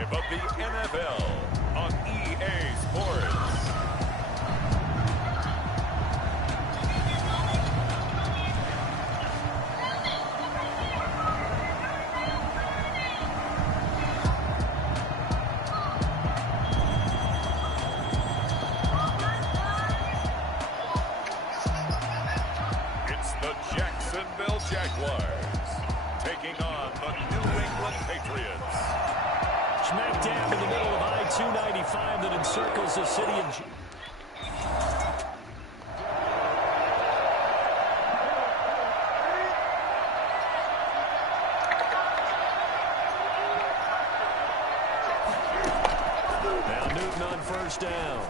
5 of the NFL on EA Sports. It's the Jacksonville Jaguars taking on the New England Patriots. Smack dab in the middle of I-295 that encircles the city of... Now Newton on first down.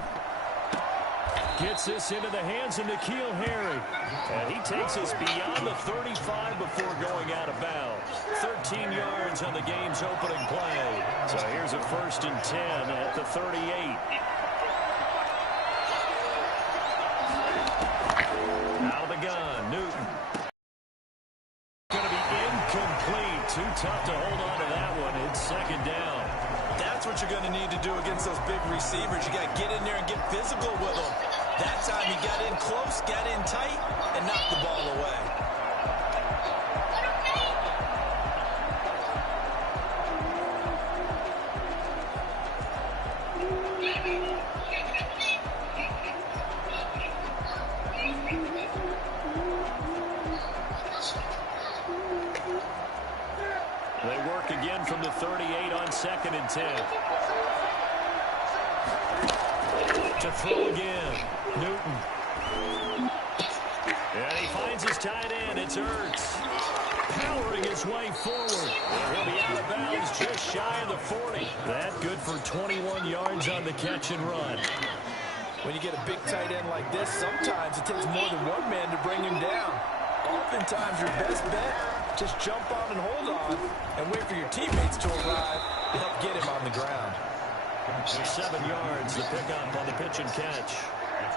Gets this into the hands of N'Keal Harry. And he takes us beyond the 35 before going out of bounds. 13 yards on the game's opening play. So here's a 1st and 10 at the 38. Out of the gun, Newton. Going to be incomplete. Too tough to hold on to that one. It's 2nd down. That's what you're going to need to do against those big receivers. You got to get in there and get physical with them. That time he got in close, got in tight, and knocked the ball away. They work again from the 38 on 2nd and 10. To throw again, Newton. And he finds his tight end. It's Ertz. Powering his way forward. And he'll be out of bounds just shy of the 40. That good for 21 yards on the catch and run. When you get a big tight end like this, sometimes it takes more than one man to bring him down. Oftentimes, your best bet, just jump on and hold on and wait for your teammates to arrive to help get him on the ground. 7 yards, the pickup on the pitch and catch.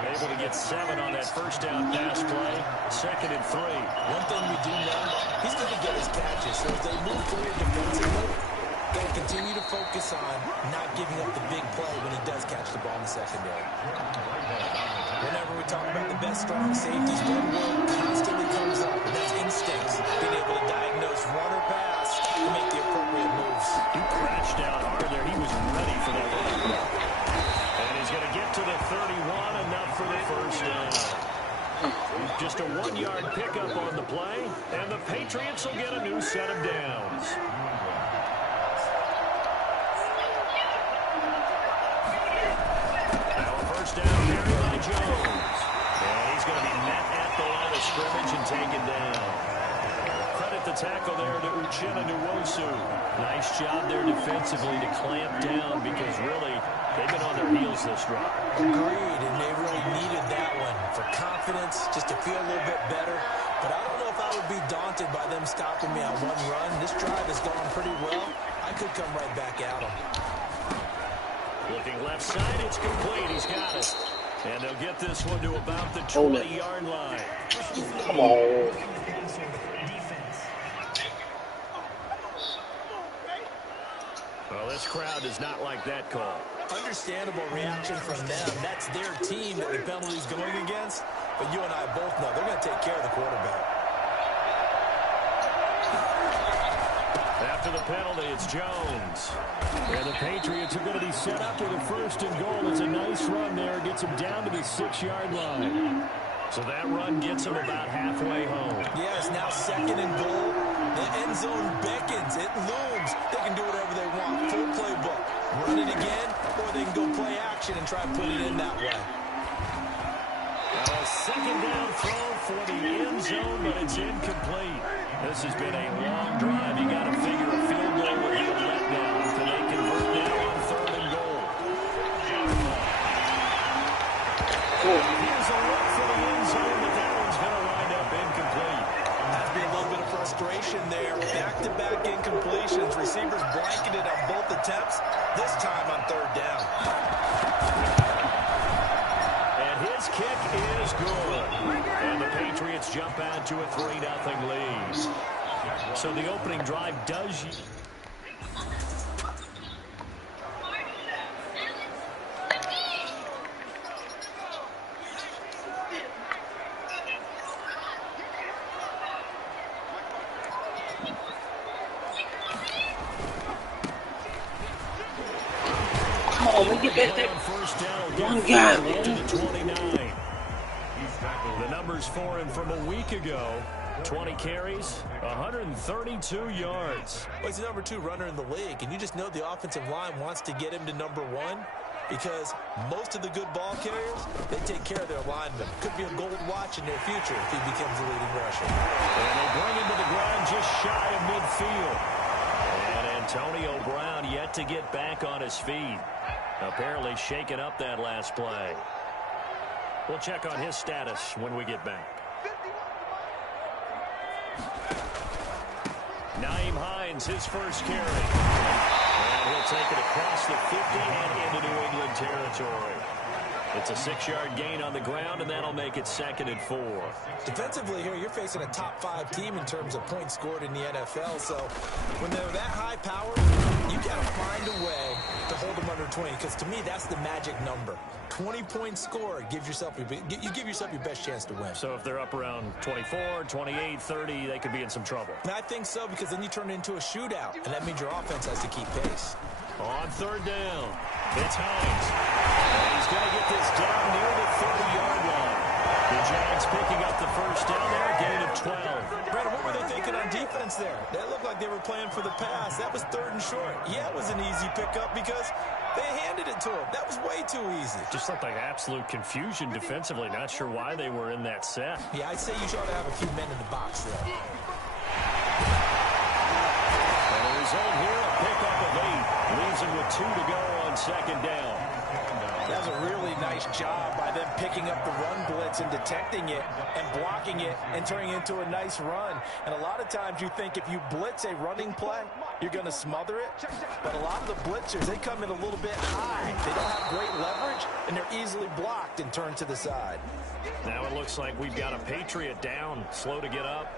Able to get 7 on that first down pass play. 2nd and 3. One thing we do know, he's going to get his catches. So as they move forward defensively, got to continue to focus on not giving up the big play when he does catch the ball in the secondary. Whenever we talk about the best strong safeties, one word constantly comes up, and that's instincts. Being able to diagnose run or pass to make the appropriate moves. He crashed down hard there. He was ready for that run. And he's going to get to the 31, enough for the first down. Just a 1-yard pickup on the play, and the Patriots will get a new set of downs. Now a first down carry by Jones. And he's going to be met at the line of scrimmage and taken down. Credit the tackle there to Uchenna Nwosu. Nice job there defensively to clamp down because really they've been on their heels this drive. Agreed, and they really needed that one for confidence, just to feel a little bit better. But I don't know if I would be daunted by them stopping me on one run. This drive has gone pretty well. I could come right back at them. Looking left side, it's complete. He's got it. And they'll get this one to about the 20-yard line. Come on. Well, this crowd does not like that call. Understandable reaction from them. That's their team that the penalty's going against. But you and I both know they're going to take care of the quarterback. After the penalty, it's Jones. And the Patriots are going to be set up with a 1st and goal. It's a nice run there. Gets them down to the 6-yard line. So that run gets them about halfway home. Yes, now 2nd and goal. The end zone beckons. It looms. They can do whatever they want. Full playbook. Run it again, or they can go play action and try to put it in that way. A 2nd down throw for the end zone, but it's incomplete. This has been a long drive. You got to figure a field goal would be a letdown. Can they convert now on 3rd and goal? Here's a look for the end zone, but that one's going to wind up incomplete. Has been a little bit of frustration there. Back-to-back incompletions. Receivers blanketed on both attempts, this time on 3rd down. And his kick is good. And the Patriots jump out to a 3-0 lead. So the opening drive does... on, man. Get back there. On first down, One get guy, to man. the 29. The numbers for him from a week ago. 20 carries, 132 yards. Well, he's the number 2 runner in the league, and you just know the offensive line wants to get him to number 1 because most of the good ball carriers, they take care of their linemen. Could be a gold watch in their future if he becomes the leading rusher. And they bring him to the ground just shy of midfield. And Antonio Brown yet to get back on his feet. Apparently shaking up that last play. We'll check on his status when we get back. Nyheim Hines, his first carry. And he'll take it across the 50 and into New England territory. It's a 6-yard gain on the ground, and that'll make it 2nd and 4. Defensively here, you're facing a top 5 team in terms of points scored in the NFL. So when they're that high power, you got to find a way to hold them under 20. Because to me, that's the magic number. 20 points scored gives yourself you give yourself your best chance to win. So if they're up around 24, 28, 30, they could be in some trouble. And I think so, because then you turn it into a shootout, and that means your offense has to keep pace. On 3rd down, it's Hines. And he's going to get this down near the 30-yard line. The Jags picking up the first down there, a gain of 12. Brandon, what were they thinking on defense there? That looked like they were playing for the pass. That was 3rd and short. Yeah, it was an easy pickup because they handed it to him. That was way too easy. Just looked like absolute confusion defensively. Not sure why they were in that set. Yeah, I'd say you ought to have a few men in the box there. And the result here, a pickup of 8. Leaves him with 2 to go on 2nd down. That was a really nice job by them picking up the run blitz and detecting it and blocking it and turning it into a nice run. And a lot of times you think if you blitz a running play, you're going to smother it. But a lot of the blitzers, they come in a little bit high. They don't have great leverage, and they're easily blocked and turned to the side. Now it looks like we've got a Patriot down, slow to get up.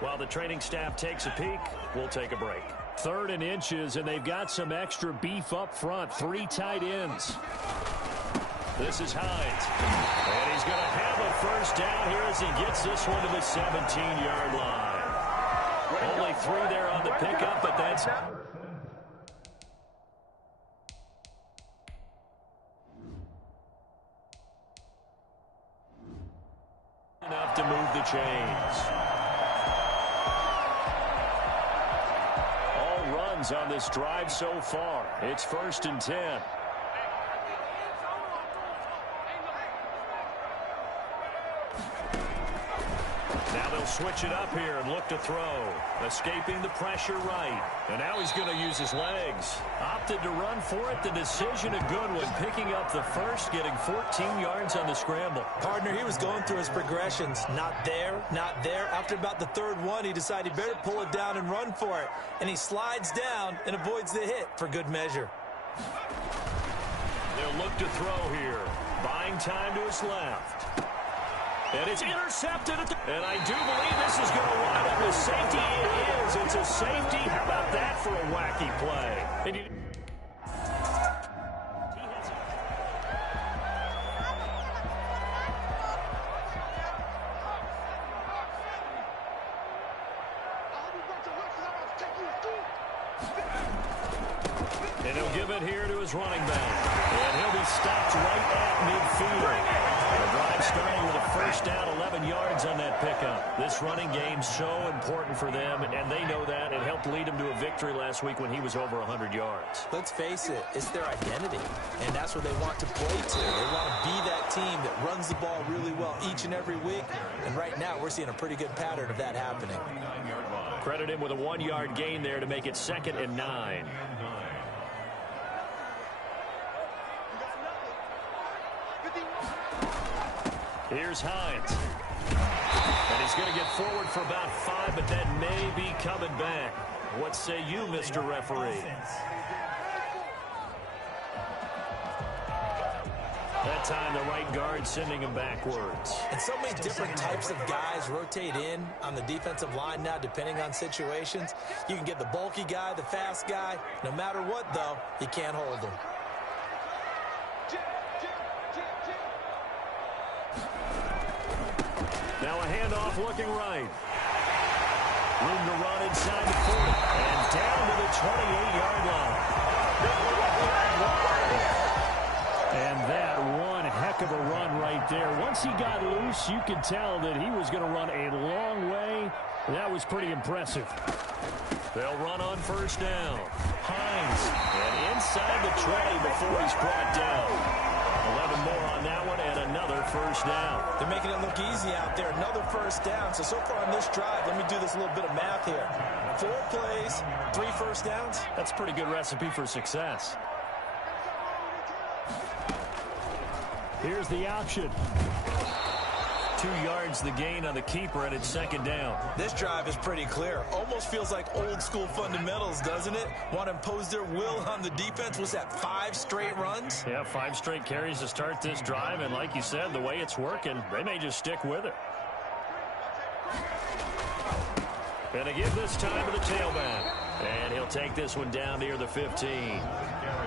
While the training staff takes a peek, we'll take a break. 3rd and inches, and they've got some extra beef up front. 3 tight ends. This is Hines. And he's going to have a first down here as he gets this one to the 17-yard line. Only 3 there on the pickup, but that's enough to move the chains. All runs on this drive so far. It's 1st and 10. Now they'll switch it up here and look to throw. Escaping the pressure right. And now he's going to use his legs. Opted to run for it. The decision a good one. Picking up the first, getting 14 yards on the scramble. Partner, he was going through his progressions. Not there, not there. After about the 3rd one, he decided he better pull it down and run for it. And he slides down and avoids the hit for good measure. They'll look to throw here. Buying time to his left. And it's intercepted. And I do believe this is going to wind up with safety. It is. It's a safety. How about that for a wacky play? And and he'll give it here to his running back. And he'll be stopped right at midfield. The drive starting with a first down, 11 yards on that pickup. This running game so important for them, and they know that. It helped lead them to a victory last week when he was over 100 yards. Let's face it, it's their identity, and that's what they want to play to. They want to be that team that runs the ball really well each and every week, and right now we're seeing a pretty good pattern of that happening. Credit him with a 1-yard gain there to make it 2nd and 9. Here's Hines. And he's going to get forward for about 5, but that may be coming back. What say you, Mr. Referee? That time, the right guard sending him backwards. And so many different types of guys rotate in on the defensive line now, depending on situations. You can get the bulky guy, the fast guy. No matter what, though, you can't hold him. Now a handoff looking right. Room to run inside the 40. And down to the 28-yard line. pass, you could tell that he was going to run a long way. That was pretty impressive. They'll run on first down. Hines, and inside the 20 before he's brought down. 11 more on that one, and another first down. They're making it look easy out there. Another first down. So far on this drive, let me do this little bit of math here. 4 plays, 3 first downs. That's a pretty good recipe for success. Here's the option. 2 yards the gain on the keeper, and it's second down. This drive is pretty clear. Almost feels like old school fundamentals, doesn't it? Want to impose their will on the defense. Was that 5 straight runs? Yeah, 5 straight carries to start this drive, and like you said, the way it's working, they may just stick with it. Gonna give this time to the tailback. And he'll take this one down near the 15.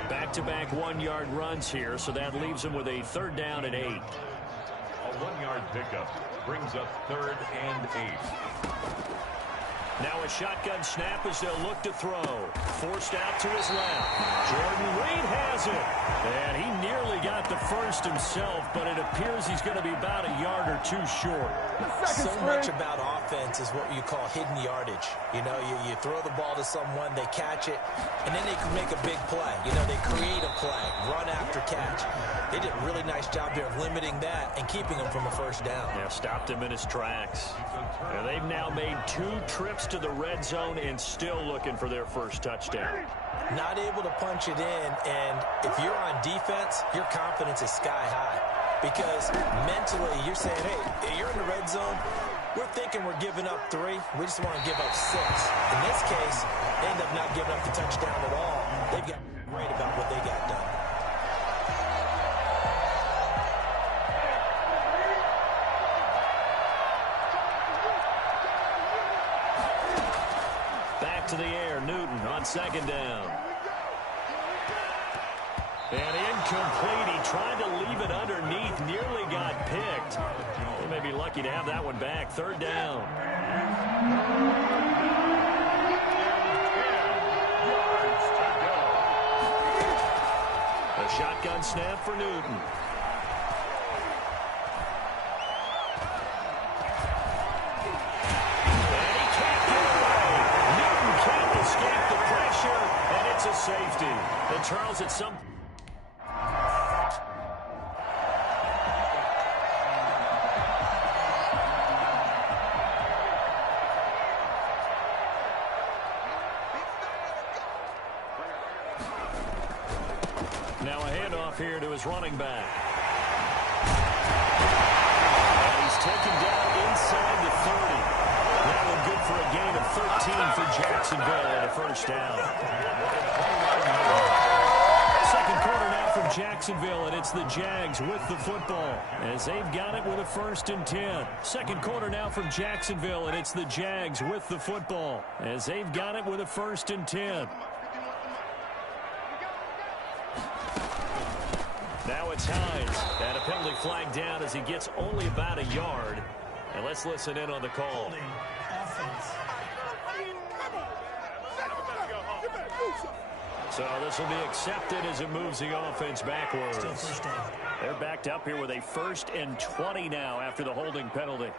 Back-to-back 1-yard runs here, so that leaves him with a 3rd down and 8. A 1-yard pickup brings up 3rd and 8. Now a shotgun snap as they'll look to throw. Forced out to his left. Jordan Reed has it. And he nearly got the first himself, but it appears he's going to be about a yard or 2 short. So much about offense is what you call hidden yardage. You know, you throw the ball to someone, they catch it, and then they can make a big play. You know, they create a play, run after catch. They did a really nice job here of limiting that and keeping him from a first down. Yeah, stopped him in his tracks. And they've now made 2 trips to the red zone and still looking for their first touchdown. Not able to punch it in, and if you're on defense, your confidence is sky high. Because mentally, you're saying, hey, you're in the red zone. We're thinking we're giving up 3. We just want to give up 6. In this case, they end up not giving up the touchdown at all. They've got great about what they got done. Back to the air, Newton on 2nd down. And incomplete. He tried to leave it underneath. Nearly got picked. They may be lucky to have that one back. 3rd down. A shotgun snap for Newton. And he can't get away. Newton can't escape the pressure, and it's a safety. And Charles, at some now a handoff here to his running back. And he's taken down inside the 30. That one good for a gain of 13 for Jacksonville and a first down. Second quarter now from Jacksonville, and it's the Jags with the football as they've got it with a 1st and 10. Second quarter now from Jacksonville, and it's the Jags with the football as they've got it with a 1st and 10. Now it's Hines, and a penalty flag down as he gets only about a yard. And let's listen in on the call. So this will be accepted as it moves the offense backwards. They're backed up here with a 1st and 20 now after the holding penalty.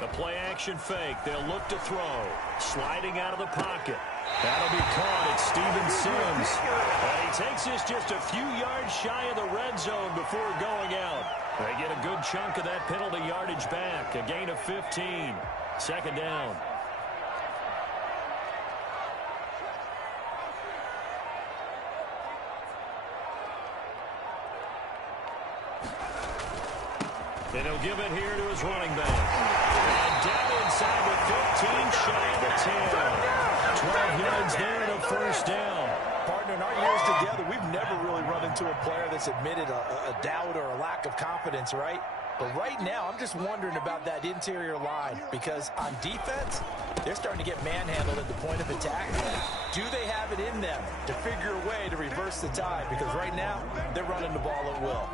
The play action fake. They'll look to throw. Sliding out of the pocket. That'll be caught. It's Steven Sims. And he takes this just a few yards shy of the red zone before going out. They get a good chunk of that penalty yardage back. A gain of 15. 2nd down. And he'll give it here to his running back. And down inside the 15, shy of the 10. 12 yards there and a first down. Partner, in our years together, we've never really run into a player that's admitted a doubt or a lack of confidence, right? But right now, I'm just wondering about that interior line because on defense, they're starting to get manhandled at the point of attack. Do they have it in them to figure a way to reverse the tide? Because right now, they're running the ball at will.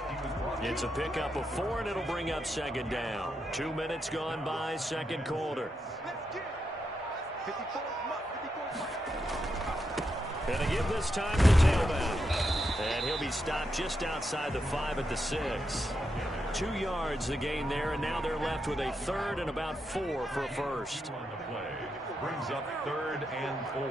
It's a pickup of 4, and it'll bring up 2nd down. 2 minutes gone by, 2nd quarter. And to give this time to tailback. And he'll be stopped just outside the 5 at the 6. 2 yards the gain there, and now they're left with a 3rd and about 4 for a first. On the play. Brings up 3rd and 4.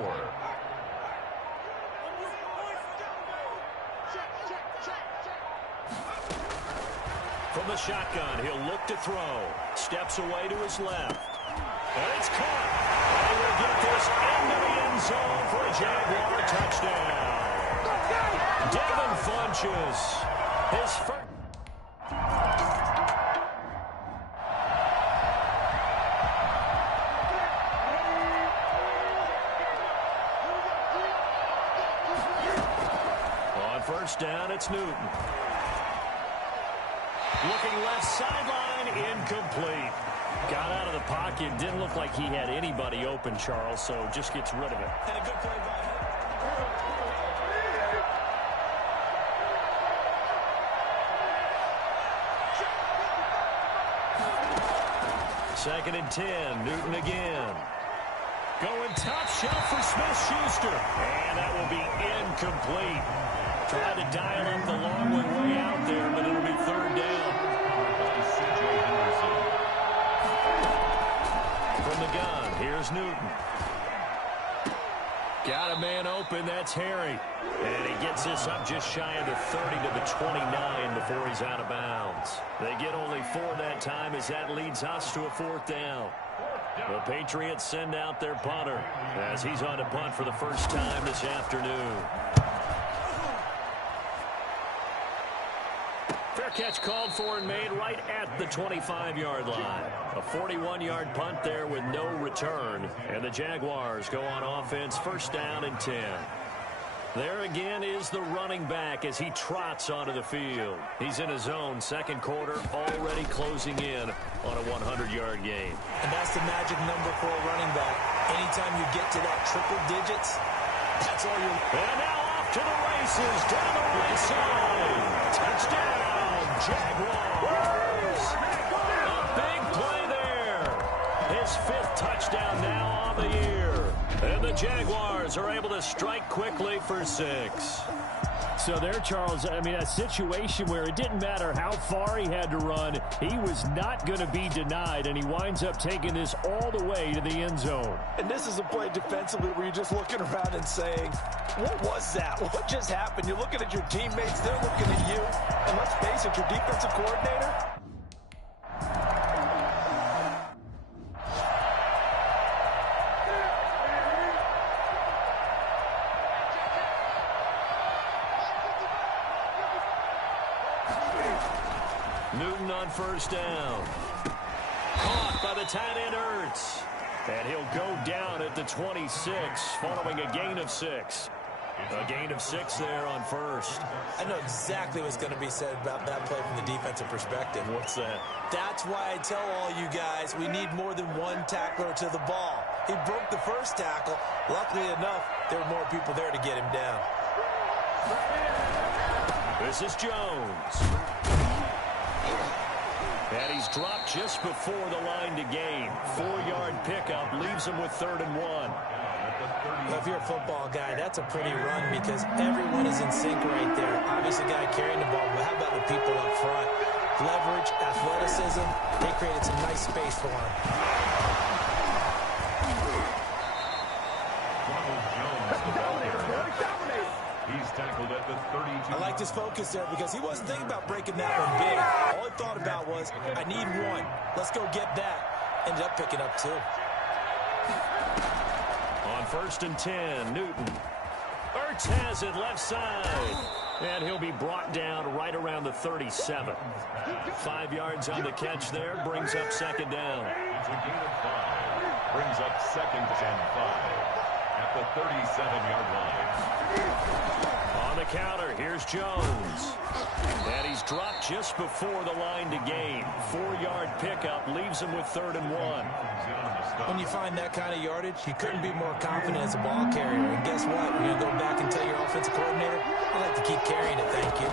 From the shotgun, he'll look to throw. Steps away to his left. And it's caught. And he will get this into the end zone for a Jaguar touchdown. Devin Funches. His first. On first down, it's Newton. Looking left sideline, incomplete. Got out of the pocket, didn't look like he had anybody open, Charles, so just gets rid of it. And a good play by him. 2nd and 10, Newton again. Going top shelf for Smith-Schuster. And that will be incomplete. Tried to dial up the long way out there, but it'll be 3rd down. From the gun, here's Newton. Got a man open, that's Harry. And he gets this up just shy of the 30 to the 29 before he's out of bounds. They get only 4 that time as that leads us to a 4th down. The Patriots send out their punter as he's on to punt for the first time this afternoon. Fair catch called for and made right at the 25-yard line. A 41-yard punt there with no return. And the Jaguars go on offense, 1st down and 10. There again is the running back as he trots onto the field. He's in his own 2nd quarter, already closing in on a 100-yard game. And that's the magic number for a running back. Anytime you get to that triple digits, that's all you're... And now off to the races, down the right side. Touchdown, Jaguars. A big play there. His 5th touchdown now on the year. And the Jaguars are able to strike quickly for 6. So there, Charles, I mean, a situation where it didn't matter how far he had to run, he was not going to be denied, and he winds up taking this all the way to the end zone. And this is a play defensively where you're just looking around and saying, what was that? What just happened? You're looking at your teammates, they're looking at you, and let's face it, your defensive coordinator, Newton on 1st down. Caught by the tight end Ertz. And he'll go down at the 26 following a gain of 6. A gain of 6 there on 1st. I know exactly what's going to be said about that play from the defensive perspective. What's that? That's why I tell all you guys we need more than one tackler to the ball. He broke the 1st tackle. Luckily enough, there were more people there to get him down. This is Jones. And he's dropped just before the line to gain. 4-yard pickup leaves him with 3rd and 1. Well, if you're a football guy, that's a pretty run because everyone is in sync right there. Obviously, the guy carrying the ball, but how about the people up front? Leverage, athleticism, they created some nice space for him. He's tackled at the 32. I like his focus there because he wasn't thinking about breaking that one big. All he thought about was, I need one. Let's go get that. Ended up picking up 2. On 1st and 10, Newton. Ertz has it left side. And he'll be brought down right around the 37. 5 yards on the catch there. Brings up 2nd down. It's a gain of 5. Brings up 2nd and 5 at the 37-yard line. On the counter, here's Jones. And he's dropped just before the line to gain. 4-yard pickup leaves him with 3rd and 1. When you find that kind of yardage, you couldn't be more confident as a ball carrier. And guess what? You're going to go back and tell your offensive coordinator, I'd like to keep carrying it, thank you.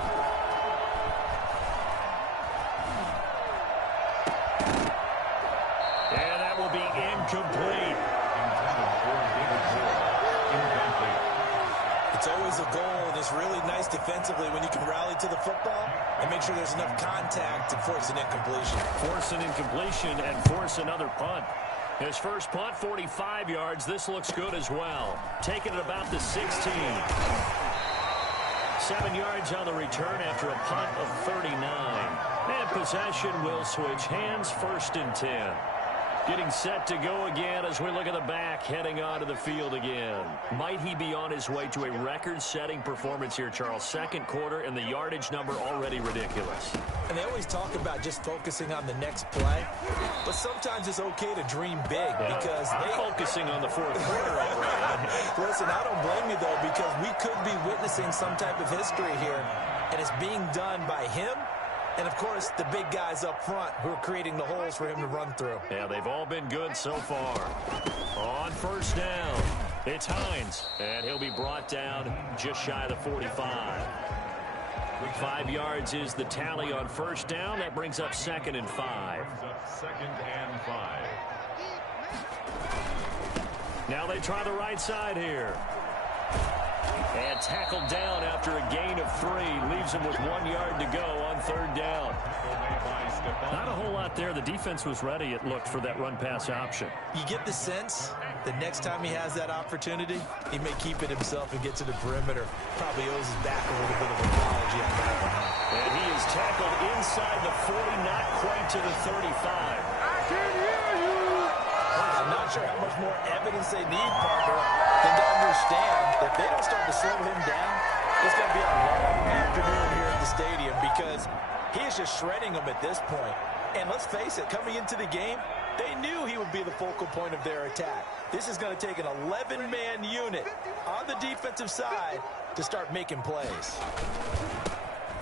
And that will be incomplete. always a goal, and it's really nice defensively when you can rally to the football and make sure there's enough contact to force an incompletion. Force an incompletion and force another punt. His first punt, 45 yards. This looks good as well. Taking it about the 16. 7 yards on the return after a punt of 39. And possession will switch hands, 1st and 10. Getting set to go again as we look at the back, heading onto the field again. Might he be on his way to a record-setting performance here, Charles? Second quarter, and the yardage number already ridiculous. And they always talk about just focusing on the next play, but sometimes it's okay to dream big because they're focusing on the fourth quarter already. Listen, I don't blame you, though, because we could be witnessing some type of history here, and it's being done by him and, of course, the big guys up front who are creating the holes for him to run through. Yeah, they've all been good so far. On first down, it's Hines, and he'll be brought down just shy of the 45. 5 yards is the tally on first down. That brings up 2nd and 5. Second and 5. Now they try the right side here. And tackled down after a gain of 3. Leaves him with 1 yard to go on third down. Not a whole lot there. The defense was ready, it looked, for that run-pass option. You get the sense that next time he has that opportunity, he may keep it himself and get to the perimeter. Probably owes his back a little bit of an apology on that one. And he is tackled inside the 40, not quite to the 35. I can hear you! I'm not sure how much more evidence they need, Parker, than to understand that if they don't start to slow him down, it's going to be a long afternoon here at the stadium because he is just shredding them at this point. And let's face it, coming into the game, they knew he would be the focal point of their attack. This is going to take an 11-man unit on the defensive side to start making plays.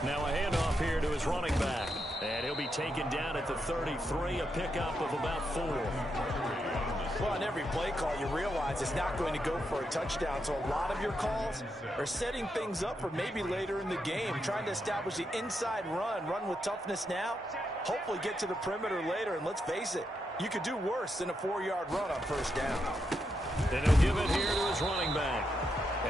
Now a handoff here to his running back. And he'll be taken down at the 33, a pickup of about 4. Well, on every play call, you realize it's not going to go for a touchdown. So a lot of your calls are setting things up for maybe later in the game, trying to establish the inside run with toughness now, hopefully get to the perimeter later. And let's face it, you could do worse than a 4-yard run on first down. And he'll give it here to his running back.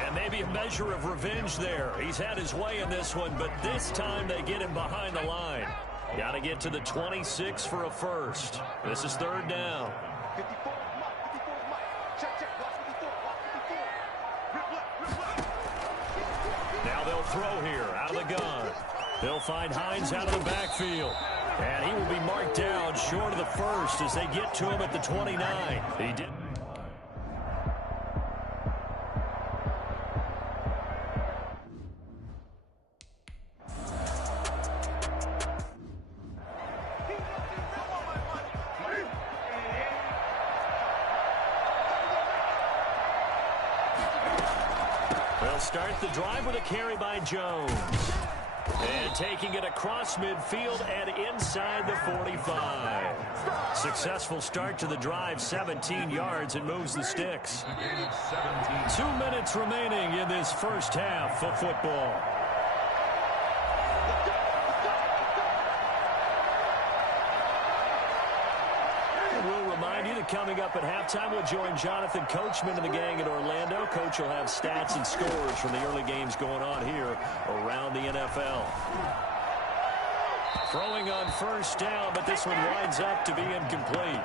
And maybe a measure of revenge there. He's had his way in this one, but this time they get him behind the line. Got to get to the 26 for a first. This is third down. Now they'll throw here out of the gun. They'll find Hines out of the backfield. And he will be marked down short of the first as they get to him at the 29. He did. They'll start the drive with a carry by Jones. And taking it across midfield and inside the 45. Successful start to the drive, 17 yards, and moves the sticks. 2 minutes remaining in this first half of football. We'll remind you that coming up at halftime, we'll join Jonathan Coachman and the gang in Orlando. Coach will have stats and scores from the early games going on here around the NFL. Throwing on first down, but this one winds up to be incomplete.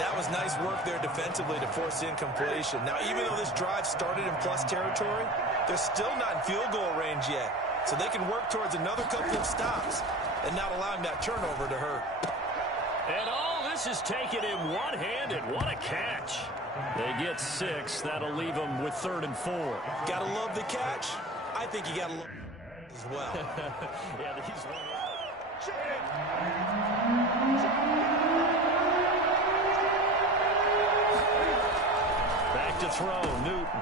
That was nice work there defensively to force incompletion. Now, even though this drive started in plus territory, they're still not in field goal range yet. So they can work towards another couple of stops and not allowing that turnover to hurt. And all this is taken in one-handed. What a catch. They get 6. That'll leave them with 3rd and 4. Gotta love the catch. I think you gotta love as well. Yeah, he's one. Back to throw, Newton.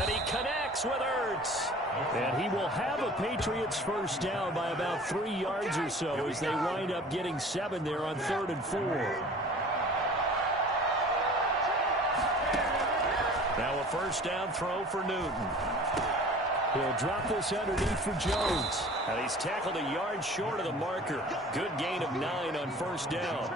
And he connects with Ertz. And he will have a Patriots first down by about 3 yards or so as they wind up getting 7 there on 3rd and 4. Now a first down throw for Newton. He'll drop this underneath for Jones. And he's tackled a yard short of the marker. Good gain of 9 on first down.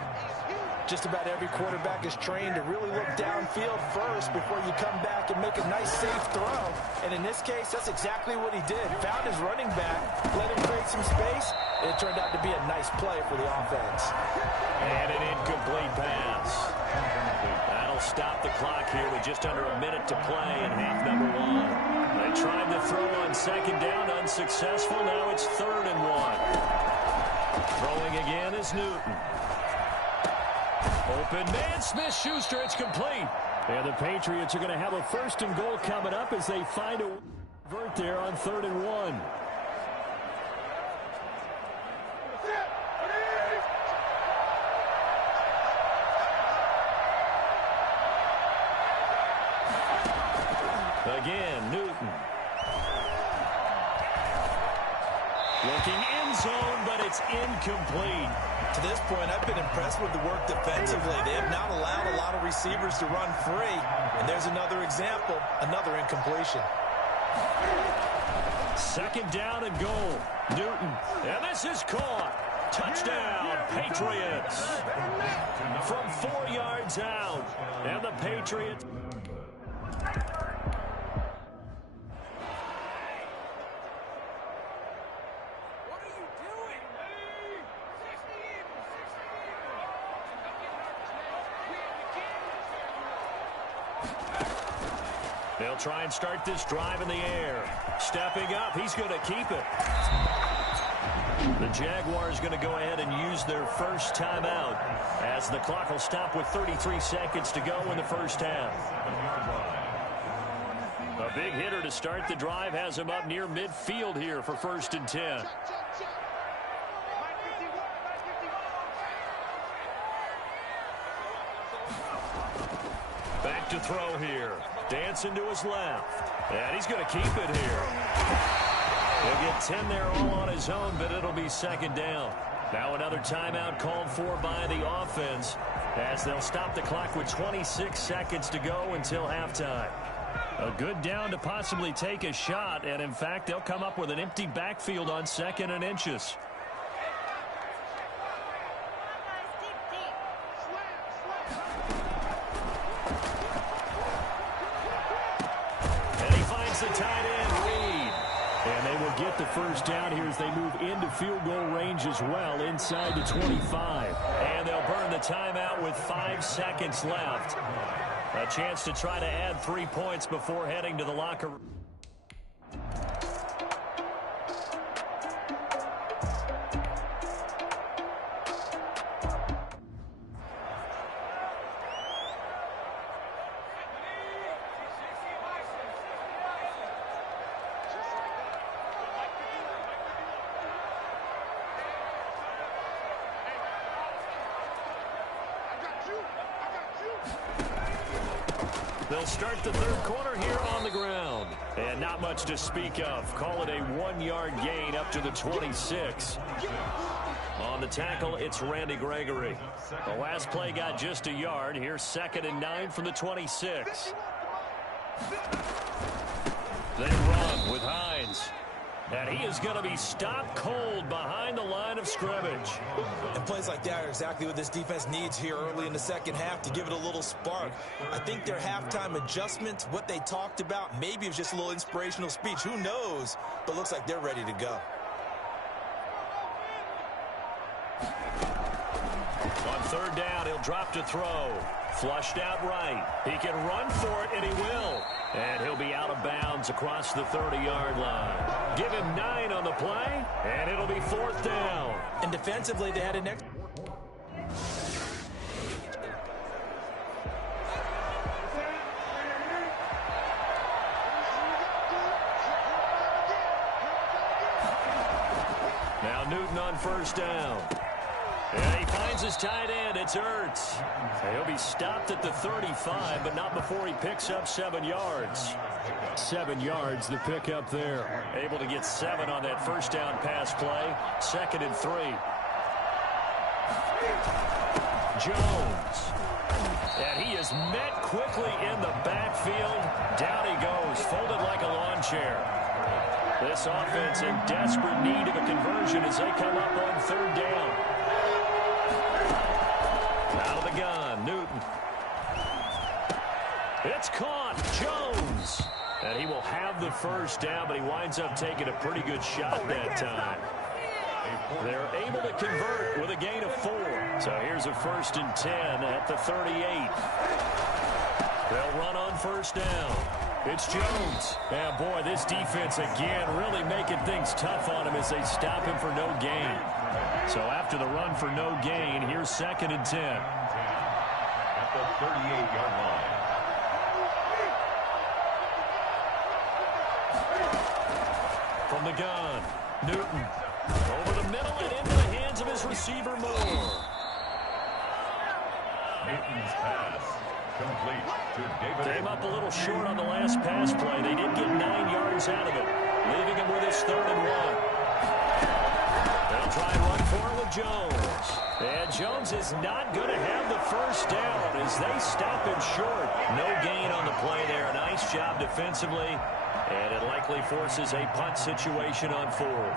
Just about every quarterback is trained to really look downfield first before you come back and make a nice, safe throw. And in this case, that's exactly what he did. Found his running back, let him create some space, and it turned out to be a nice play for the offense. And an incomplete pass. That'll stop the clock here with just under a minute to play in half number one. They tried to throw on second down, unsuccessful. Now it's 3rd and 1. Throwing again is Newton. Open man, Smith-Schuster, it's complete. And the Patriots are going to have a 1st and goal coming up as they find a convert there on 3rd and 1. Again, Newton. Looking end zone, but it's incomplete. To this point, I've been impressed with the work defensively. They have not allowed a lot of receivers to run free. And there's another example, another incompletion. 2nd down and goal. Newton. And this is caught. Touchdown, Patriots. From 4 yards out. And the Patriots... They'll try and start this drive in the air. Stepping up, he's going to keep it. The Jaguars going to go ahead and use their first timeout as the clock will stop with 33 seconds to go in the first half. A big hitter to start the drive has him up near midfield here for 1st and 10. Back to throw here. Dancing to his left. And he's going to keep it here. He'll get 10 there all on his own, but it'll be 2nd down. Now another timeout called for by the offense as they'll stop the clock with 26 seconds to go until halftime. A good down to possibly take a shot, and in fact, they'll come up with an empty backfield on 2nd and inches. The tight end, Reed. And they will get the first down here as they move into field goal range as well, inside the 25. And they'll burn the timeout with 5 seconds left. A chance to try to add 3 points before heading to the locker room. They'll start the 3rd quarter here on the ground. And not much to speak of. Call it a 1-yard gain up to the 26. On the tackle, it's Randy Gregory. The last play got just a yard. Here's 2nd and 9 from the 26. They run with Hines. And he is going to be stopped cold behind the line of scrimmage. And plays like that are exactly what this defense needs here early in the second half to give it a little spark. I think their halftime adjustments, what they talked about, maybe it was just a little inspirational speech. Who knows? But looks like they're ready to go. On 3rd down, he'll drop to throw. Flushed out right. He can run for it, and he will. And he'll be out of bounds across the 30-yard line. Give him 9 on the play, and it'll be 4th down. And defensively, they had an extra. Now Newton on 1st down. And he finds his tight end. It's Ertz. He'll be stopped at the 35, but not before he picks up 7 yards. 7 yards, the pickup there. Able to get 7 on that 1st down pass play. 2nd and 3. Jones. And he is met quickly in the backfield. Down he goes, folded like a lawn chair. This offense in desperate need of a conversion as they come up on 3rd down. Out of the gun, Newton. It's caught, Jones. And he will have the first down, but he winds up taking a pretty good shot that time. They're able to convert with a gain of 4. So here's a 1st and 10 at the 38. They'll run on first down. It's Jones. And boy, this defense again really making things tough on him as they stop him for no gain. So after the run for no gain, here's 2nd and 10. At the 38-yard line. From the gun, Newton. Over the middle and into the hands of his receiver, Moore. Newton's pass complete to David. Came up a little short on the last pass play. They did get 9 yards out of it, leaving him with his 3rd and 1. They'll try and run for it with Jones. And Jones is not going to have the first down as they stop him short. No gain on the play there. Nice job defensively. And it likely forces a punt situation on 4th.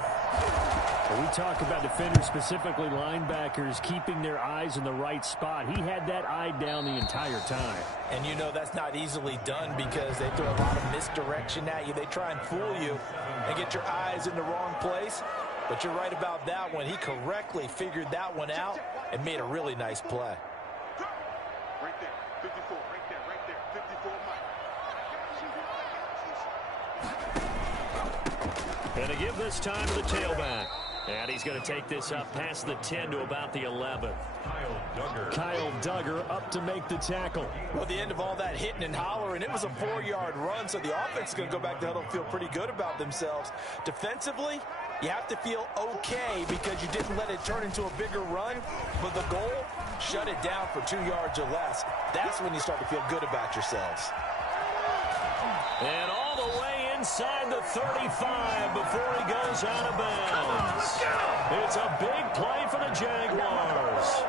We talk about defenders, specifically linebackers, keeping their eyes in the right spot. He had that eye down the entire time. And you know that's not easily done because they throw a lot of misdirection at you. They try and fool you and get your eyes in the wrong place. But you're right about that one. He correctly figured that one out and made a really nice play. Right there, 54, right there, 54 Mike. And to give this time to the tailback. And he's going to take this up past the 10 to about the 11. Kyle Duggar up to make the tackle. Well, the end of all that hitting and hollering, it was a 4-yard run, so the offense is going to go back to huddle and feel pretty good about themselves. Defensively, you have to feel okay because you didn't let it turn into a bigger run, but the goal, shut it down for 2 yards or less. That's when you start to feel good about yourselves. And all the way inside the 35 before he goes out of bounds. It's a big play for the Jaguars.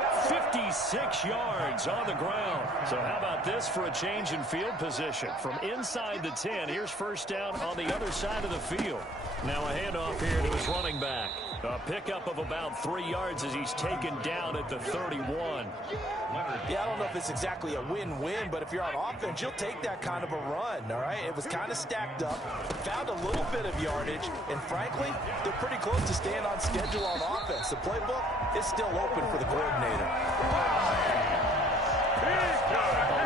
56 yards on the ground. So how about this for a change in field position? From inside the 10, here's first down on the other side of the field. Now a handoff here to his running back. A pickup of about 3 yards as he's taken down at the 31. Yeah, I don't know if it's exactly a win-win, but if you're on offense, you'll take that kind of a run, all right? It was kind of stacked up, found a little bit of yardage, and frankly, they're pretty close to staying on schedule on offense. The playbook is still open for the coordinator.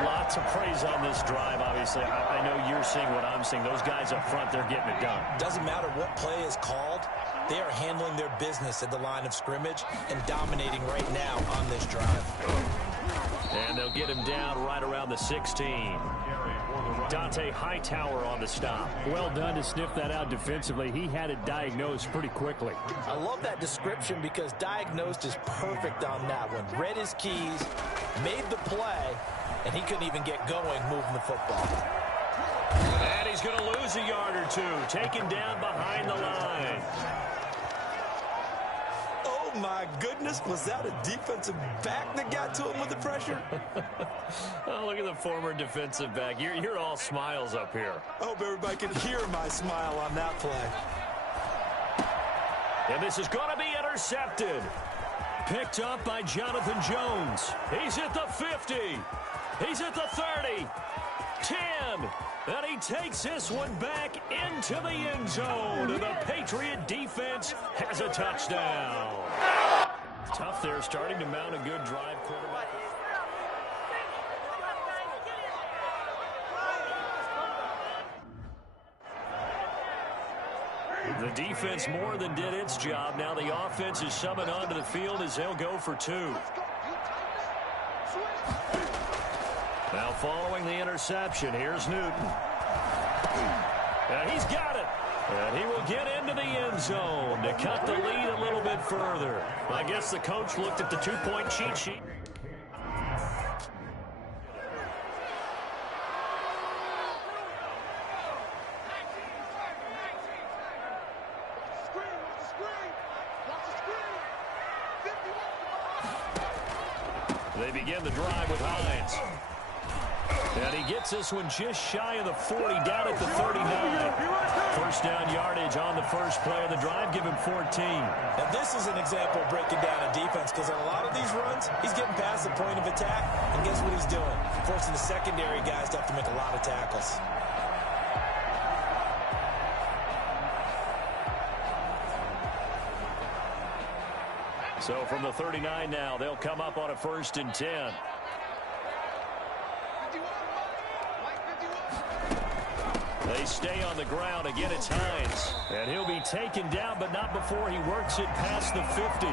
A lot to praise on this drive, obviously. I know you're seeing what I'm seeing. Those guys up front, they're getting it done. Doesn't matter what play is called. They are handling their business at the line of scrimmage and dominating right now on this drive. And they'll get him down right around the 16. Dante Hightower on the stop. Well done to sniff that out defensively. He had it diagnosed pretty quickly. I love that description because diagnosed is perfect on that one. Read his keys, made the play, and he couldn't even get going moving the football. And he's going to lose a yard or two. Taken down behind the line. Oh, my goodness. Was that a defensive back that got to him with the pressure? Oh, look at the former defensive back. You're all smiles up here. I hope everybody can hear my smile on that play. And this is going to be intercepted. Picked up by Jonathan Jones. He's at the 50. He's at the 30. 10. And he takes this one back into the end zone. And the Patriot defense has a touchdown. Tough there, starting to mount a good drive. Quarterback. The defense more than did its job. Now the offense is summoned onto the field as they'll go for 2. Now following the interception, here's Newton. And he's got it. And he will get into the end zone to cut the lead a little bit further. I guess the coach looked at the 2-point cheat sheet. They begin the drive with Hines. And he gets this one just shy of the 40, down at the 39. First down yardage on the first play of the drive. Give him 14. And this is an example of breaking down a defense, because on a lot of these runs, he's getting past the point of attack, and guess what he's doing? Forcing the secondary guys to have to make a lot of tackles. So from the 39 now, they'll come up on a 1st and 10. They stay on the ground. Again, it's Hines. And he'll be taken down, but not before he works it past the 50.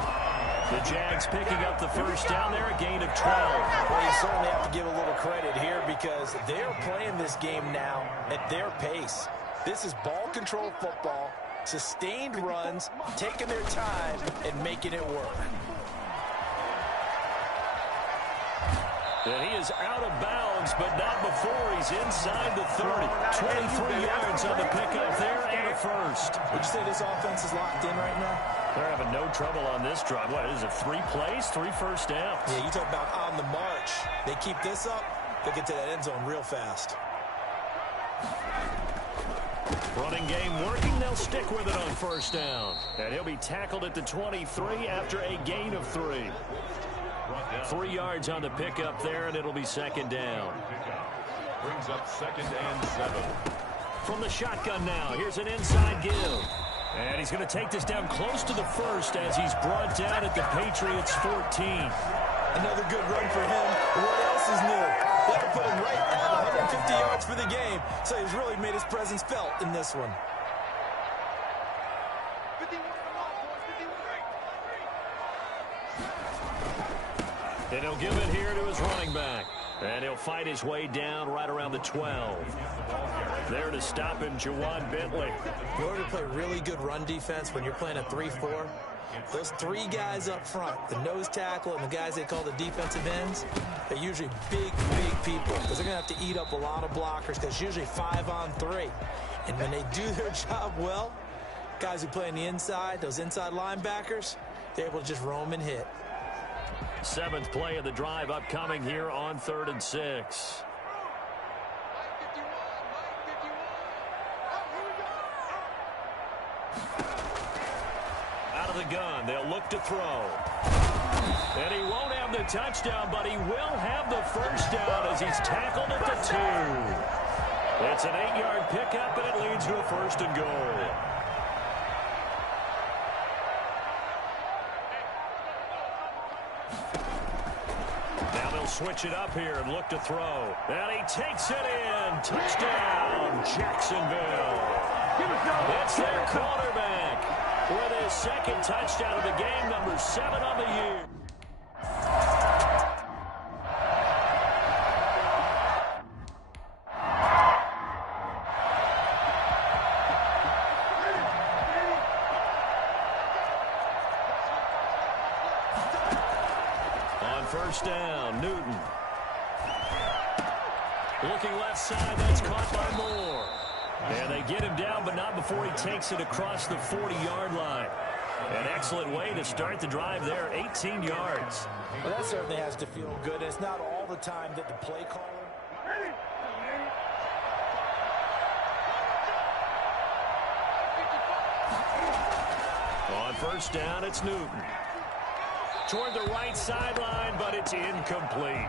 The Jags picking up the first down there, a gain of 12. Well, you certainly have to give a little credit here because they're playing this game now at their pace. This is ball control football, sustained runs, taking their time, and making it work. And he is out of bounds, but not before he's inside the 30. 23 yards on the pickup there and a first. Would you say this offense is locked in right now? They're having no trouble on this drive. What is it, 3 plays, 3 first downs? Yeah, you talk about on the march. They keep this up, they get to that end zone real fast. Running game working. They'll stick with it on first down. And he'll be tackled at the 23 after a gain of 3. 3 yards on the pickup there, and it'll be second down. Brings up 2nd and 7. From the shotgun now, here's an inside give. And he's going to take this down close to the first as he's brought down at the Patriots 14. Another good run for him. What else is new? That'll put him right at 150 yards for the game. So he's really made his presence felt in this one. And he'll give it here to his running back. And he'll fight his way down right around the 12. There to stop him, Juwan Bentley. In order to play really good run defense when you're playing a 3-4, those 3 guys up front, the nose tackle and the guys they call the defensive ends, they're usually big people because they're going to have to eat up a lot of blockers because it's usually 5 on 3. And when they do their job well, guys who play on the inside, those inside linebackers, they're able to just roam and hit. 7th play of the drive upcoming here on 3rd and 6. Out of the gun, they'll look to throw. And he won't have the touchdown, but he will have the first down as he's tackled at the 2. It's an 8-yard pickup, and it leads to a 1st and goal. Switch it up here and look to throw. And he takes it in. Touchdown, Jacksonville. It's their quarterback with his 2nd touchdown of the game, number 7 on the year. First down, Newton. Looking left side, that's caught by Moore. And they get him down, but not before he takes it across the 40-yard line. An excellent way to start the drive there, 18 yards. Well, that certainly has to feel good. It's not all the time that the play caller... On first down, it's Newton. Toward the right sideline, but it's incomplete.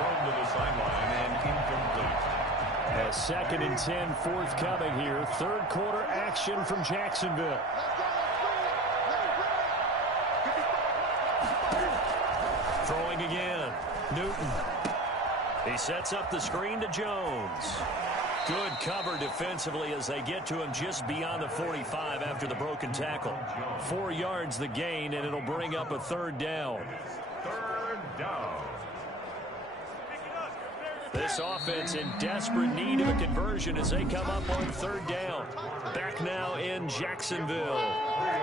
Thrown to the sideline and incomplete. A 2nd and 10 forthcoming here. 3rd quarter action from Jacksonville. Throwing again. Newton. He sets up the screen to Jones. Good cover defensively as they get to him just beyond the 45 after the broken tackle. 4 yards the gain, and it'll bring up a 3rd down. 3rd down. This offense in desperate need of a conversion as they come up on 3rd down. Back now in Jacksonville.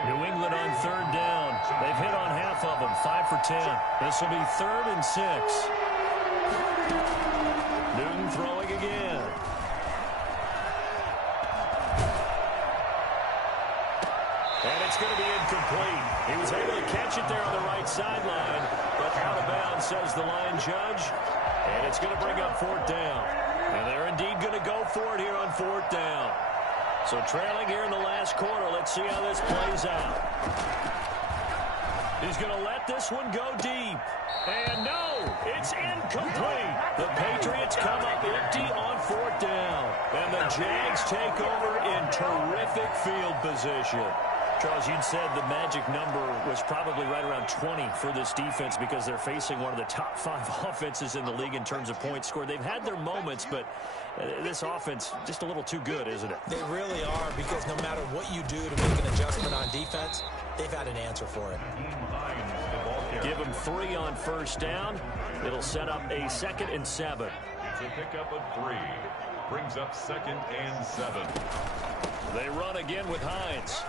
New England on 3rd down. They've hit on half of them, 5 for 10. This will be 3rd and 6. Newton throwing again. And it's going to be incomplete. He was able to catch it there on the right sideline, but out of bounds, says the line judge. And it's going to bring up fourth down. And they're indeed going to go for it here on fourth down. So trailing here in the last quarter. Let's see how this plays out. He's going to let this one go deep. And no, it's incomplete. The Patriots come up empty on fourth down. And the Jags take over in terrific field position. Charles, you'd said the magic number was probably right around 20 for this defense because they're facing one of the top 5 offenses in the league in terms of points scored. They've had their moments, but this offense just a little too good, isn't it? They really are, because no matter what you do to make an adjustment on defense, they've had an answer for it. Give them 3 on first down. It'll set up a 2nd and 7. It's a pickup of 3. Brings up 2nd and 7. They run again with Hines.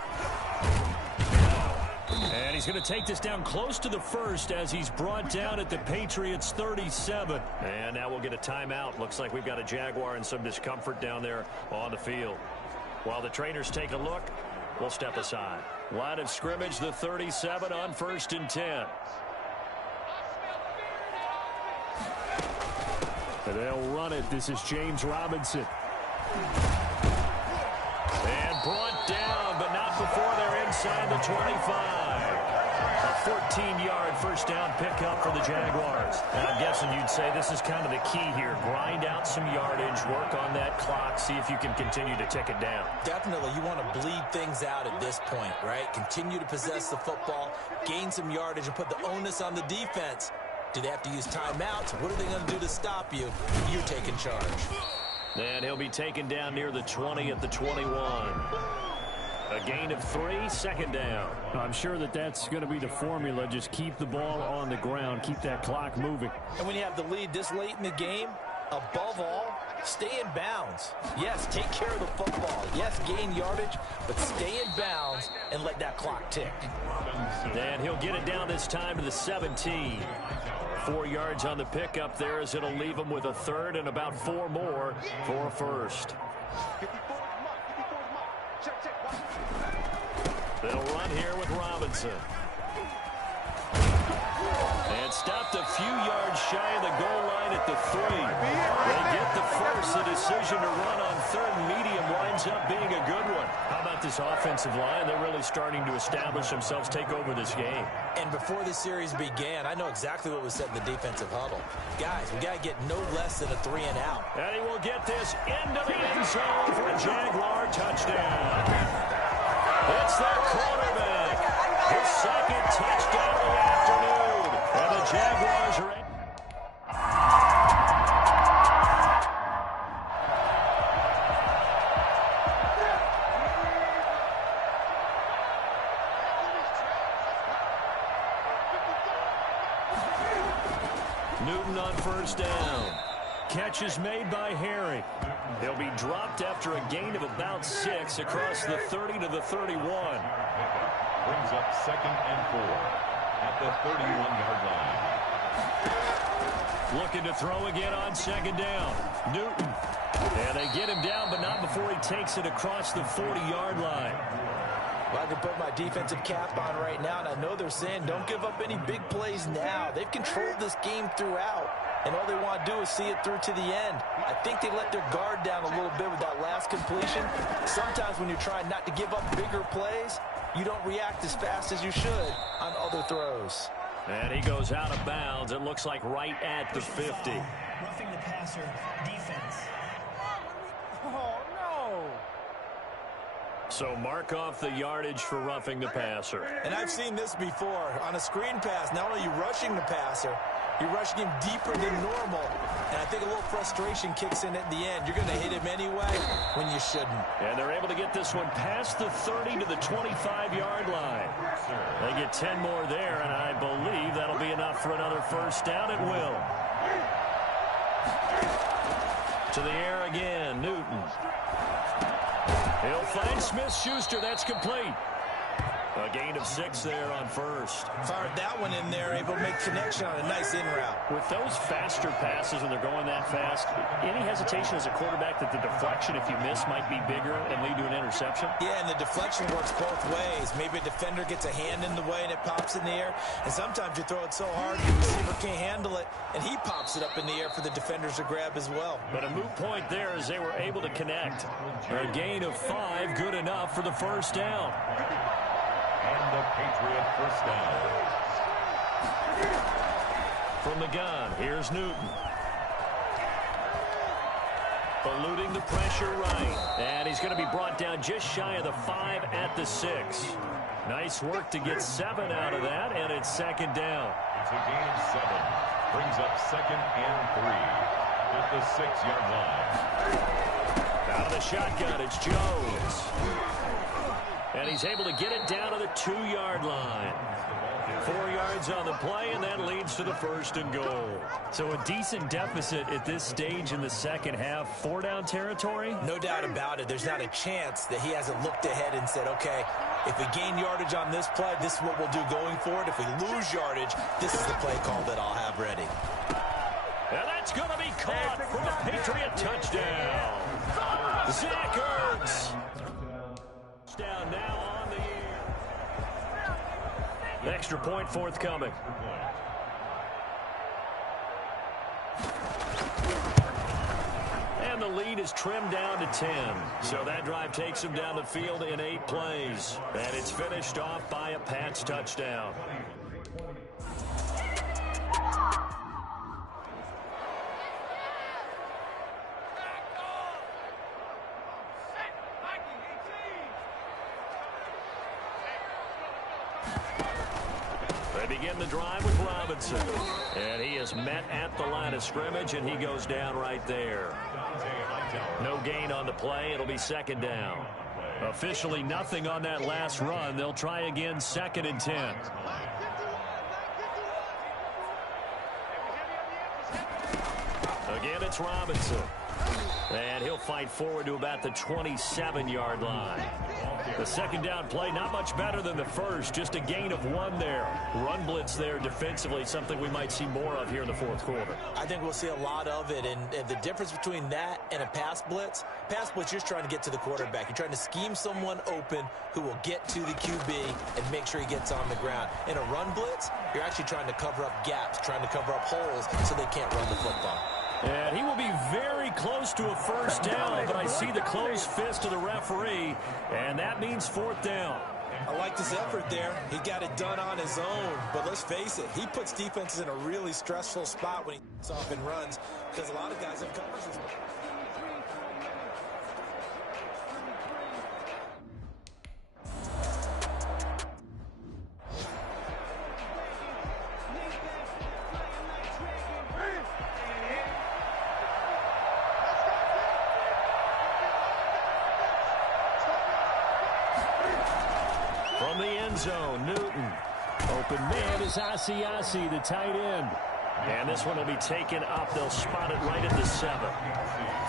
And he's going to take this down close to the first as he's brought down at the Patriots 37. And now we'll get a timeout. Looks like we've got a Jaguar in some discomfort down there on the field. While the trainers take a look, we'll step aside. Line of scrimmage, the 37 on 1st and 10. And they'll run it. This is James Robinson. And brought down, but not before they're inside the 25. A 14-yard first down pickup for the Jaguars. And I'm guessing you'd say this is kind of the key here. Grind out some yardage, work on that clock, see if you can continue to tick it down. Definitely, you want to bleed things out at this point, right? Continue to possess the football, gain some yardage, and put the onus on the defense. Do they have to use timeouts? What are they going to do to stop you? You're taking charge. And he'll be taken down near the 20 at the 21. A gain of 3, 2nd down. I'm sure that's going to be the formula. Just keep the ball on the ground. Keep that clock moving. And when you have the lead this late in the game, above all, stay in bounds. Yes, take care of the football. Yes, gain yardage, but stay in bounds and let that clock tick. And he'll get it down this time to the 17. 4 yards on the pickup there as it'll leave him with a 3rd and about 4 more for a first. They'll run here with Robinson. And stopped a few yards shy of the goal line at the 3. They get the first. The decision to run on 3rd and medium winds up being a good one. How about this offensive line? They're really starting to establish themselves, take over this game. And before the series began, I know exactly what was said in the defensive huddle. Guys, we got to get no less than a 3 and out. And he will get this into the end zone for a Jaguar touchdown. It's their quarterback. His 2nd touchdown of the afternoon. And the Jaguars are in. Newton on first down. Catch is made by Harry. He'll be dropped after a gain of about 6 across the 30 to the 31. Brings up 2nd and 4 at the 31-yard line. Looking to throw again on 2nd down. Newton. And they get him down, but not before he takes it across the 40-yard line. Well, I can put my defensive cap on right now, and I know they're saying don't give up any big plays now. They've controlled this game throughout, and all they want to do is see it through to the end. I think they let their guard down a little bit with that last completion. Sometimes when you're trying not to give up bigger plays, you don't react as fast as you should on other throws. And he goes out of bounds. It looks like right at the 50. Roughing the passer, defense. Oh, no. So mark off the yardage for roughing the passer. And I've seen this before. On a screen pass, not only are you rushing the passer, you're rushing him deeper than normal. And I think a little frustration kicks in at the end. You're going to hit him anyway when you shouldn't. And they're able to get this one past the 30 to the 25-yard line. They get 10 more there, and I believe that'll be enough for another first down. It will. To the air again, Newton. He'll find Smith-Schuster. That's complete. A gain of 6 there on first. Fired that one in there, able to make connection on a nice in route. With those faster passes when they're going that fast, any hesitation as a quarterback that the deflection, if you miss, might be bigger and lead to an interception? Yeah, and the deflection works both ways. Maybe a defender gets a hand in the way and it pops in the air. And sometimes you throw it so hard, the receiver can't handle it, and he pops it up in the air for the defenders to grab as well. But a moot point there as they were able to connect. A gain of 5, good enough for the first down. And the Patriot first down. From the gun, here's Newton. Eluding the pressure right. And he's going to be brought down just shy of the 5 at the 6. Nice work to get 7 out of that, and it's second down. It's a gain of 7. Brings up 2nd and 3 at the 6-yard line. Out of the shotgun, it's Jones. And he's able to get it down to the 2-yard line. 4 yards on the play, and that leads to the 1st and goal. So a decent deficit at this stage in the second half. 4-down territory? No doubt about it. There's not a chance that he hasn't looked ahead and said, okay, if we gain yardage on this play, this is what we'll do going forward. If we lose yardage, this is the play call that I'll have ready. And that's going to be caught for a Patriot touchdown. Zach Ertz. Down now on the year. Extra point forthcoming. And the lead is trimmed down to 10. So that drive takes him down the field in 8 plays. And it's finished off by a Pats touchdown. Begin the drive with Robinson. And he is met at the line of scrimmage, and he goes down right there. No gain on the play. It'll be second down. Officially nothing on that last run. They'll try again, 2nd and 10. Again, it's Robinson. And he'll fight forward to about the 27-yard line. The second down play, not much better than the first. Just a gain of 1 there. Run blitz there defensively, something we might see more of here in the 4th quarter. I think we'll see a lot of it. And the difference between that and a pass blitz, you're just trying to get to the quarterback. You're trying to scheme someone open who will get to the QB and make sure he gets on the ground. In a run blitz, you're actually trying to cover up gaps, trying to cover up holes so they can't run the football. And he will be very close to a first down, but I see the closed fist of the referee, and that means 4th down. I liked his effort there. He got it done on his own, but let's face it, he puts defenses in a really stressful spot when he gets off and runs, because a lot of guys have covers this. From the end zone, Newton. Open man is Asiasi, the tight end. And this one will be taken up. They'll spot it right at the 7.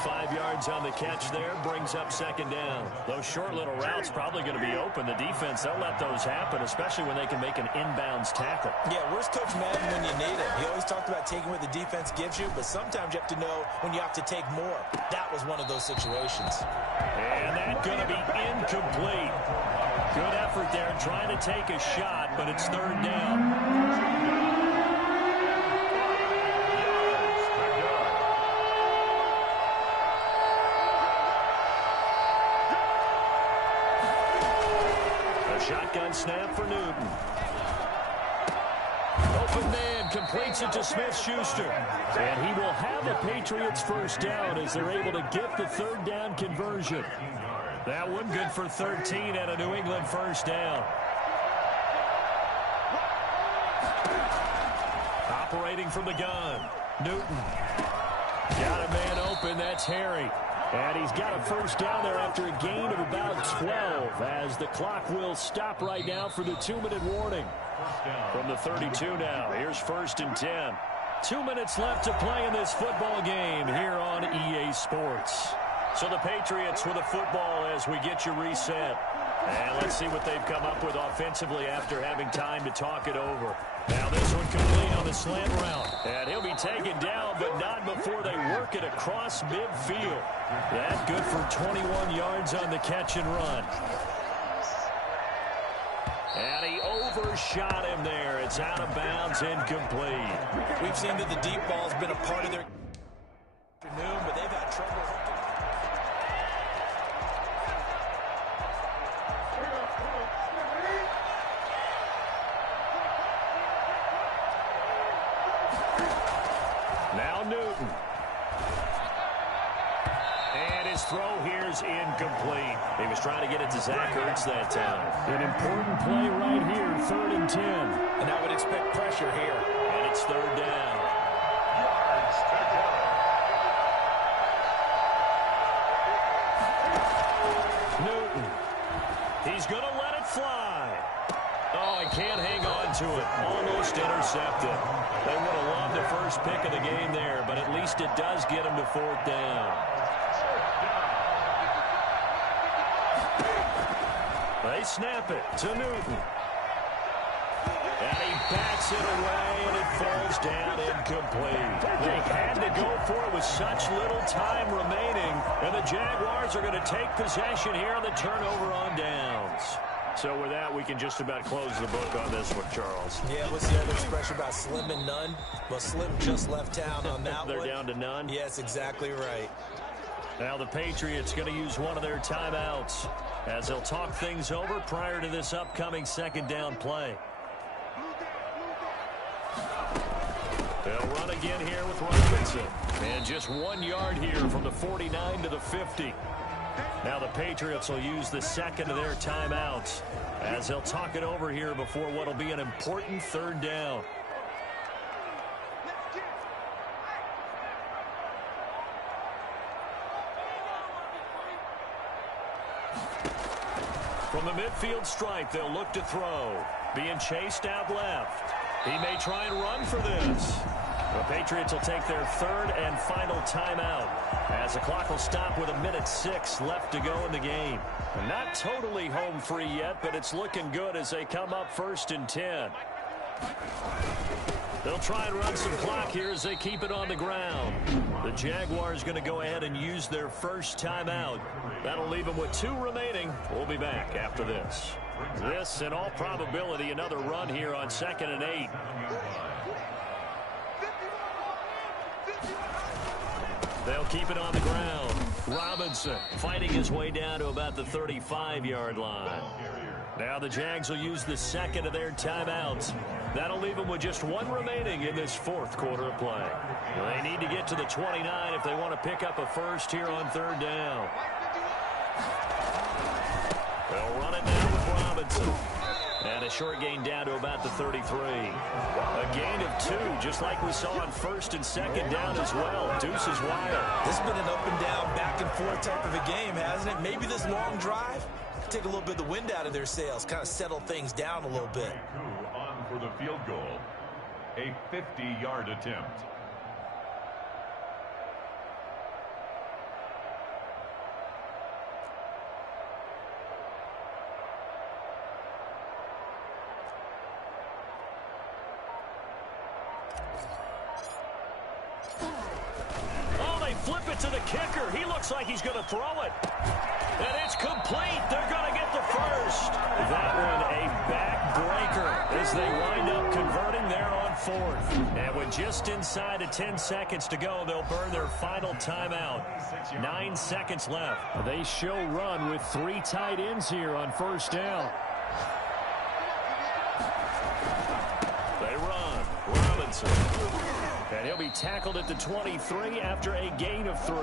5 yards on the catch there, brings up second down. Those short little routes probably going to be open. The defense, they'll let those happen, especially when they can make an inbounds tackle. Yeah, where's Coach Madden when you need him? He always talked about taking what the defense gives you, but sometimes you have to know when you have to take more. That was one of those situations. And that's going to be incomplete. Good effort there, trying to take a shot, but it's third down. Shotgun snap for Newton. Open man completes it to Smith-Schuster. And he will have a Patriots first down as they're able to get the third down conversion. That one good for 13 at a New England first down. Operating from the gun, Newton. Got a man open, that's Harry. And he's got a first down there after a gain of about 12 as the clock will stop right now for the 2-minute warning. From the 32 now, here's 1st and 10. 2 minutes left to play in this football game here on EA Sports. So the Patriots with a football as we get you reset. And let's see what they've come up with offensively after having time to talk it over. Now this one complete on the slant route. And he'll be taken down, but not before they work it across midfield. That good for 21 yards on the catch and run. And he overshot him there. It's out of bounds, incomplete. We've seen that the deep ball's been a part of their afternoon, but they've had trouble. Now Newton. And his throw here's incomplete. He was trying to get it to Zach Ertz that time. An important play right here, 3rd and 10. And I would expect pressure here. And it's 3rd down. Newton. He's going to let it fly. Oh, he can't hang on to it. Almost intercepted. They would have loved the first pick of the game there, but at least it does get him to 4th down. They snap it to Newton. And he bats it away, and it falls down incomplete. They had to go for it with such little time remaining, and the Jaguars are going to take possession here on the turnover on downs. So with that, we can just about close the book on this one, Charles. Yeah, what's the other expression about slim and none? Well, Slim just left town on that They're one. down to none? Yes, exactly right. Now the Patriots going to use one of their timeouts as they'll talk things over prior to this upcoming 2nd down play. They'll run again here with Robinson. And just 1 yard here from the 49 to the 50. Now the Patriots will use the second of their timeouts as they'll talk it over here before what will be an important 3rd down. From the midfield stripe, they'll look to throw. Being chased out left. He may try and run for this. The Patriots will take their 3rd and final timeout as the clock will stop with 1:06 left to go in the game. Not totally home free yet, but it's looking good as they come up 1st and 10. They'll try and run some clock here as they keep it on the ground. The Jaguars going to go ahead and use their first timeout. That'll leave them with 2 remaining. We'll be back after this. This, in all probability, another run here on 2nd and 8. They'll keep it on the ground. Robinson fighting his way down to about the 35-yard line. Now the Jags will use the second of their timeouts. That'll leave them with just 1 remaining in this 4th quarter of play. They need to get to the 29 if they want to pick up a first here on 3rd down. They'll run it now with Robinson. And a short gain down to about the 33. A gain of 2, just like we saw on 1st and 2nd down as well. Deuce is wild. This has been an up and down, back and forth type of a game, hasn't it? Maybe this long drive take a little bit of the wind out of their sails, kind of settle things down a little bit. On for the field goal. A 50-yard attempt. Flip it to the kicker. He looks like he's going to throw it. And it's complete. They're going to get the first. That one a backbreaker as they wind up converting there on 4th. And with just inside of 10 seconds to go, they'll burn their final timeout. 9 seconds left. They show run with 3 tight ends here on 1st down. They run. Robinson. And he'll be tackled at the 23 after a gain of 3. A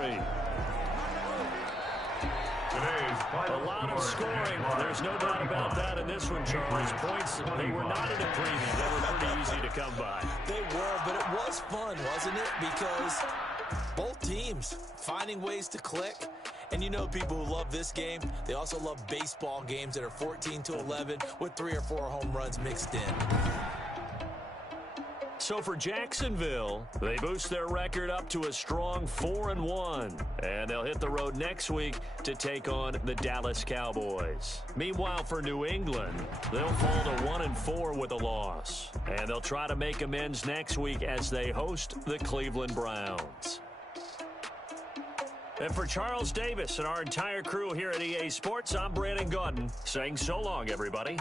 lot of scoring. There's no doubt about that in this one, Charles. Points, they were not in a premium. They were pretty easy to come by. They were, but it was fun, wasn't it? Because both teams finding ways to click. And you know people who love this game, they also love baseball games that are 14-11 with 3 or 4 home runs mixed in. So for Jacksonville, they boost their record up to a strong 4-1. And they'll hit the road next week to take on the Dallas Cowboys. Meanwhile, for New England, they'll fall to 1-4 with a loss. And they'll try to make amends next week as they host the Cleveland Browns. And for Charles Davis and our entire crew here at EA Sports, I'm Brandon Gaudin saying so long, everybody.